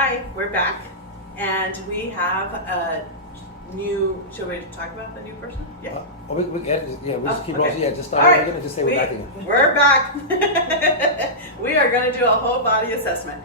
Hi, we're back, and we have a new. Should we talk about the new person? Yeah. We just keep okay. rolling. Yeah, just start. All We're right. gonna just say we're back again. We're back. We are going to do a whole body assessment.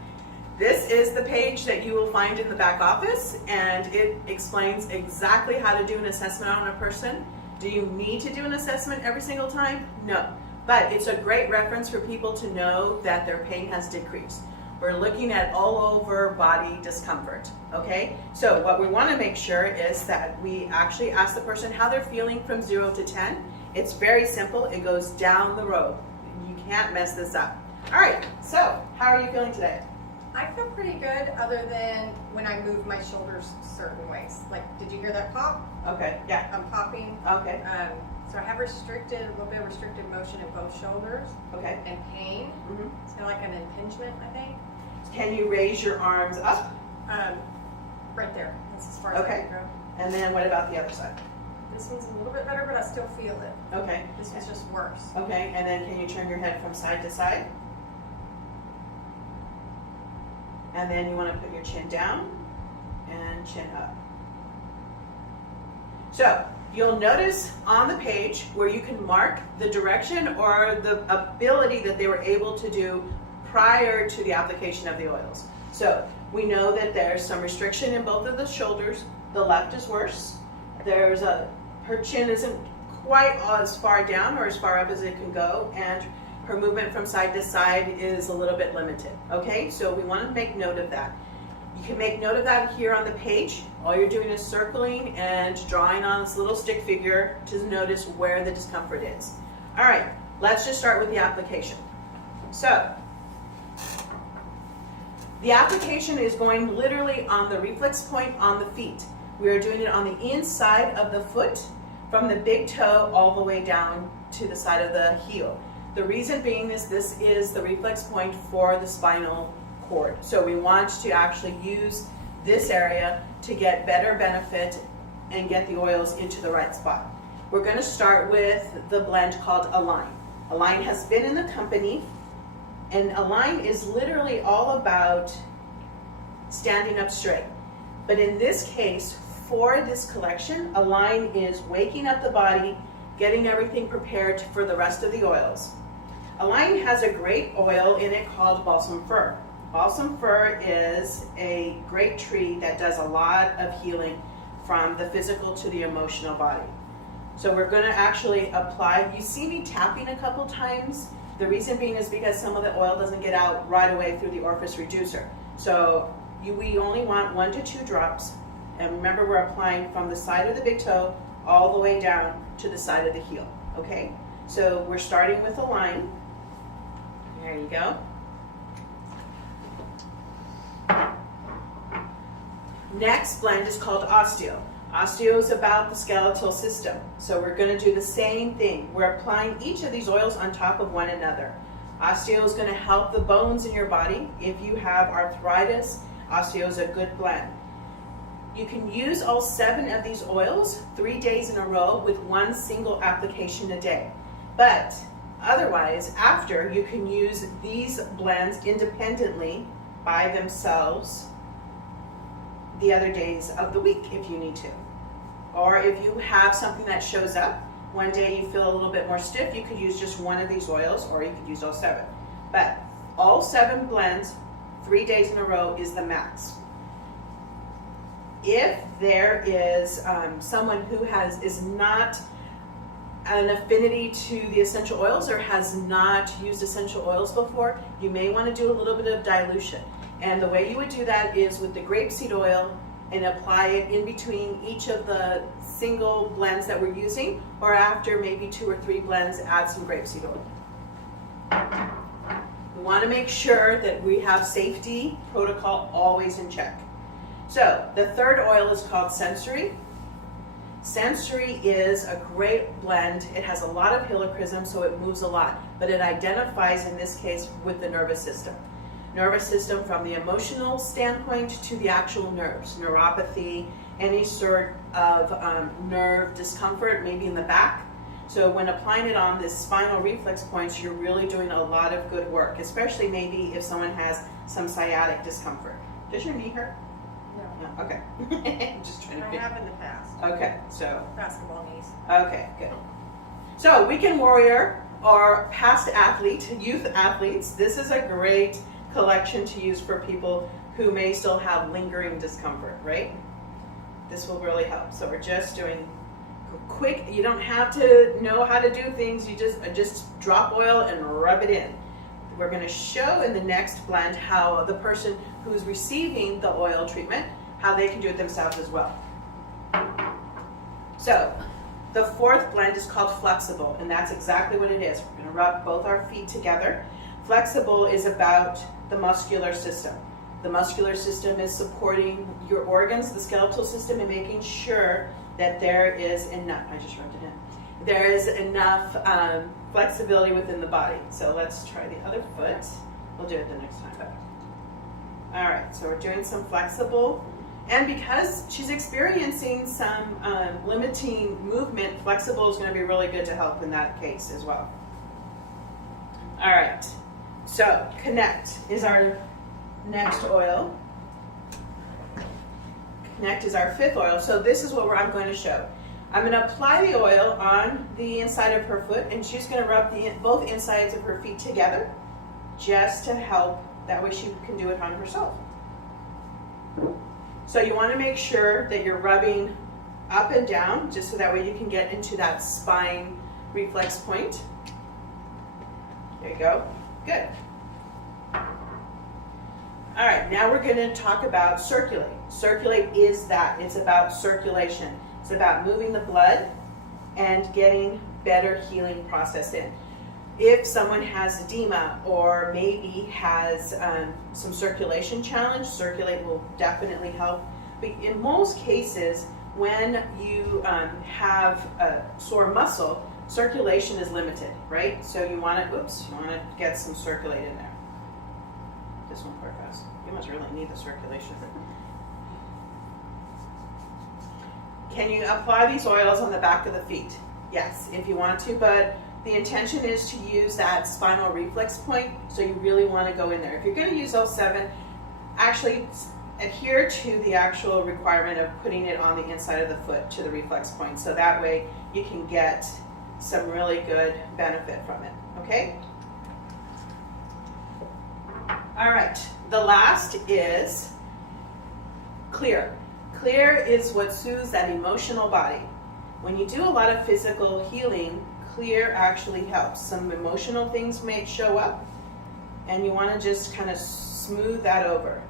This is the page that you will find in the back office, and it explains exactly how to do an assessment on a person. Do you need to do an assessment every single time? No, but it's a great reference for people to know that their pain has decreased. We're looking at all over body discomfort, okay? So what we want to make sure is that we actually ask the person how they're feeling from 0 to 10. It's very simple. It goes down the road. You can't mess this up. All right, so how are you feeling today? I feel pretty good other than when I move my shoulders certain ways. Like, did you hear that pop? Okay, yeah. I'm popping. Okay, So I have a little bit of restricted motion in both shoulders okay. and pain. Mm-hmm. It's kind of like an impingement, I think. Can you raise your arms up? Right there. That's as far as I Okay. can go. And then what about the other side? This one's a little bit better, but I still feel it. Okay. This one's just worse. Okay, and then can you turn your head from side to side? And then you want to put your chin down and chin up. So you'll notice on the page where you can mark the direction or the ability that they were able to do prior to the application of the oils. So we know that there's some restriction in both of the shoulders. The left is worse. Her chin isn't quite as far down or as far up as it can go, and her movement from side to side is a little bit limited. Okay, so we want to make note of that. You can make note of that here on the page. All you're doing is circling and drawing on this little stick figure to notice where the discomfort is. All right, let's just start with the application. So, the application is going literally on the reflex point on the feet. We are doing it on the inside of the foot from the big toe all the way down to the side of the heel. The reason being is this is the reflex point for the spinal cord. So we want to actually use this area to get better benefit and get the oils into the right spot. We're going to start with the blend called Align. Align has been in the company, and Align is literally all about standing up straight. But in this case, for this collection, Align is waking up the body, getting everything prepared for the rest of the oils. Align has a great oil in it called balsam fir. Balsam fir is a great tree that does a lot of healing from the physical to the emotional body. So we're going to actually apply. You see me tapping a couple times. The reason being is because some of the oil doesn't get out right away through the orifice reducer. So we only want 1 to 2 drops. And remember, we're applying from the side of the big toe all the way down to the side of the heel. Okay? So we're starting with Align. There you go. Next blend is called Osteo. Osteo is about the skeletal system. So we're going to do the same thing. We're applying each of these oils on top of one another. Osteo is going to help the bones in your body. If you have arthritis, Osteo is a good blend. You can use all 7 of these oils 3 days in a row with 1 single application a day. But otherwise, after, you can use these blends independently by themselves the other days of the week if you need to. Or if you have something that shows up, one day you feel a little bit more stiff, you could use just 1 of these oils, or you could use all 7. But all 7 blends 3 days in a row is the max. If there is someone who is not an affinity to the essential oils or has not used essential oils before, you may want to do a little bit of dilution. And the way you would do that is with the grapeseed oil and apply it in between each of the single blends that we're using, or after maybe 2 or 3 blends, add some grapeseed oil. We want to make sure that we have safety protocol always in check. So the third oil is called Sensory. Sensory is a great blend. It has a lot of helichrysum, so it moves a lot, but it identifies in this case with the nervous system. Nervous system from the emotional standpoint to the actual nerves, neuropathy, any sort of nerve discomfort, maybe in the back. So when applying it on this spinal reflex points, you're really doing a lot of good work, especially maybe if someone has some sciatic discomfort. Does your knee hurt? No, No. Okay. I'm just trying to I figure. have in the past. Okay. So. Basketball knees. Okay. Good. So weekend warrior or past athlete, youth athletes. This is a great collection to use for people who may still have lingering discomfort. Right. This will really help. So we're just doing quick. You don't have to know how to do things. You just drop oil and rub it in. We're going to show in the next blend how the person who's receiving the oil treatment, how they can do it themselves as well. So the fourth blend is called flexible, and that's exactly what it is. We're going to rub both our feet together. Flexible is about the muscular system. The muscular system is supporting your organs, the skeletal system, and making sure that there is enough. I just rubbed it in. There is enough flexibility within the body. So let's try the other foot. We'll do it the next time. All right, so we're doing some flexible. And because she's experiencing some limiting movement, flexible is going to be really good to help in that case as well. All right, so Connect is our next oil. Connect is our fifth oil. So this is what I'm going to show. I'm going to apply the oil on the inside of her foot, and she's going to rub both insides of her feet together just to help. That way she can do it on herself. So you want to make sure that you're rubbing up and down, just so that way you can get into that spine reflex point. There you go. Good. All right, now we're going to talk about circulate. Circulate is that. It's about circulation. It's about moving the blood and getting better healing process in. If someone has edema or maybe has some circulation challenge, circulate will definitely help. But in most cases, when you have a sore muscle, circulation is limited, right? So you want to get some circulate in there. This one for us. You must really need the circulation. Can you apply these oils on the back of the feet? Yes, if you want to, but the intention is to use that spinal reflex point, so you really want to go in there. If you're going to use those 7, actually adhere to the actual requirement of putting it on the inside of the foot to the reflex point, so that way you can get some really good benefit from it, okay? All right, the last is clear. Clear is what soothes that emotional body. When you do a lot of physical healing, clear actually helps. Some emotional things may show up, and you want to just kind of smooth that over.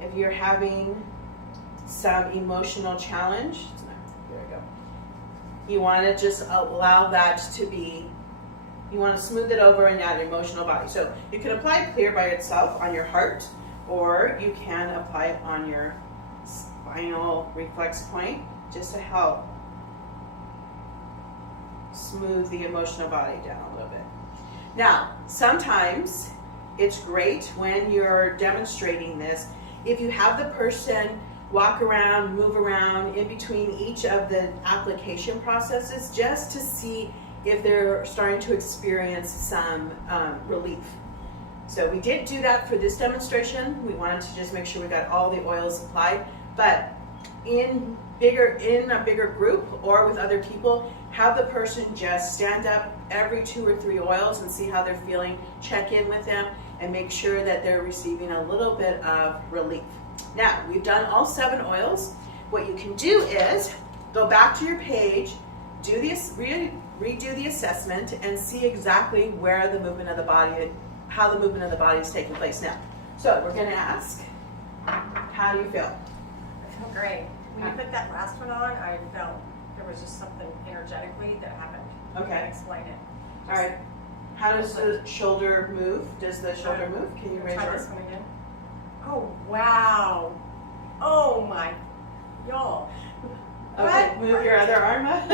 If you're having some emotional challenge, there we go. You want to just allow that to be, you want to smooth it over in that emotional body. So you can apply clear by itself on your heart, or you can apply it on your spinal reflex point just to help smooth the emotional body down a little bit. Now, sometimes it's great when you're demonstrating this, if you have the person walk around, move around in between each of the application processes, just to see if they're starting to experience some relief. So we did do that for this demonstration. We wanted to just make sure we got all the oils applied, but in a bigger group or with other people, have the person just stand up every 2 or 3 oils and see how they're feeling, check in with them, and make sure that they're receiving a little bit of relief. Now, we've done all 7 oils. What you can do is go back to your page, do this, redo the assessment, and see exactly where the movement of the body, how the movement of the body is taking place now. So we're going to ask, how do you feel? I feel great. When you put that last one on, I felt there was just something energetically that happened. Okay. I can't explain it. All right. How does the shoulder move? Does the shoulder move? Can you raise Try your this one again. Oh, wow. Oh, my. Y'all. Okay, What? move your other arm up.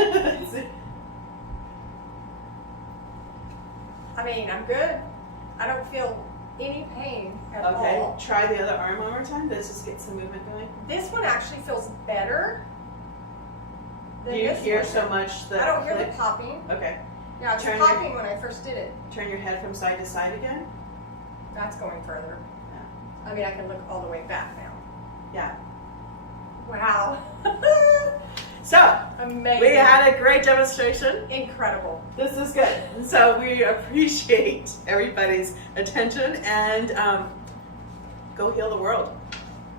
I mean, I'm good. I don't feel any pain at Okay, all. try the other arm one more time. Let's just get some movement going. This one actually feels better than Do you this hear one. so much the I don't hear click? the popping. Okay, Yeah, it's Turn your- popping when I first did it. turn your head from side to side again. That's going further. I mean, I can look all the way back now. amazing. We had a great demonstration. Incredible. This is good. So we appreciate everybody's attention and go heal the world.